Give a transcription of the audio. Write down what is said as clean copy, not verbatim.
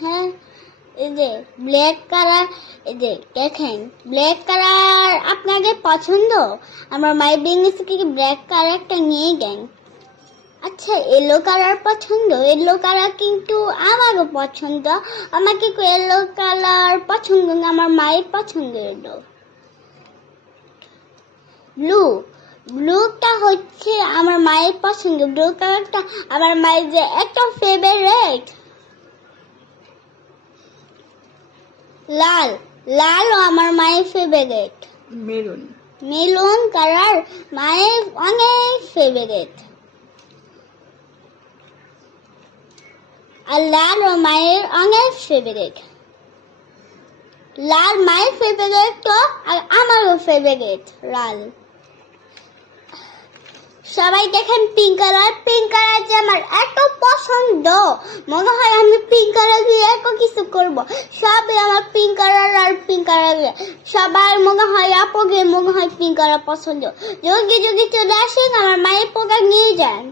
হ্যাঁ, এই যে ব্ল্যাক কালার, এই যে দেখেন ব্ল্যাক কালার আপনাদের পছন্দ? আমার মায়ের বিজনেস থেকে ব্ল্যাক কালারটা নিয়ে যান। আচ্ছা, ইয়েলো কালার পছন্দ? ইয়েলো কালার কিন্তু আমারও পছন্দ। আমাকে ইয়েলো কালার পছন্দ না, আমার মায়ের পছন্দ এলো। ব্লু, ব্লুটা হচ্ছে আমার মায়ের পছন্দ। ব্লু কালারটা আমার মায়ের যে একটা ফেভারিট। লাল, লালও আমার মায়ের ফেভারিট। মেরুন, মেরুন কালার মায়ের অনেক ফেভারিট। আর লালও মায়ের অনেক ফেভারিট। লাল মায়ের ফেভারিট তো, আর আমারও ফেভারিট লাল। সবাই দেখেন পিঙ্ক কালার, পিঙ্ক কালার যে আমার এত পছন্দ, মনে হয় আমি পিঙ্ক কালার দিয়ে এত কিছু করব। সবাই আমার পিঙ্ক কালার আর পিঙ্ক কালার, সবার মনে হয় আপুকে মনে হয় পিঙ্ক কালার পছন্দ। যদি যদি চলে আসেন, আমার মায়ের পোকা নিয়ে যান।